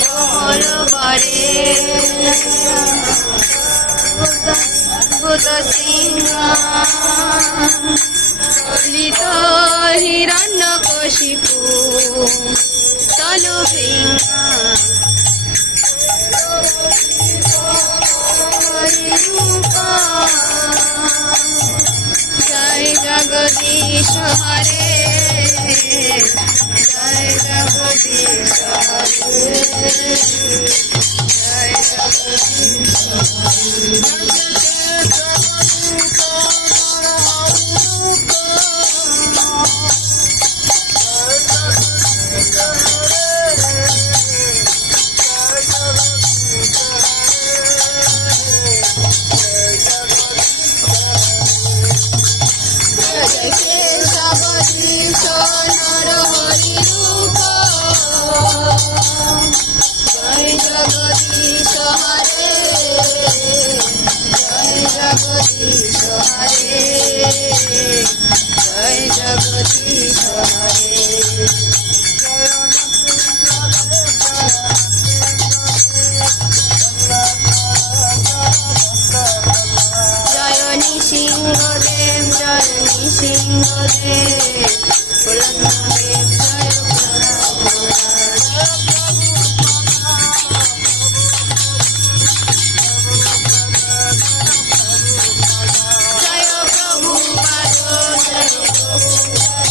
কোমল বারে ভূত সিংহ লিত হিরণ্যকশিপু তনু ভৃঙ্গা হরিরূপা জয় জগদীশ হরে জয় জগদীশ হরে জয় জগদীশ জগদীশ নর হরি রূপ জয় জগদীশ হরে জয় জগদীশ হরে জয় জগদীশ হরে জয় নৃসিংহদেব জয় নৃসিংহদেব পুরন্দরদেব জয় প্রভুপাদ জয় প্রভুপাদ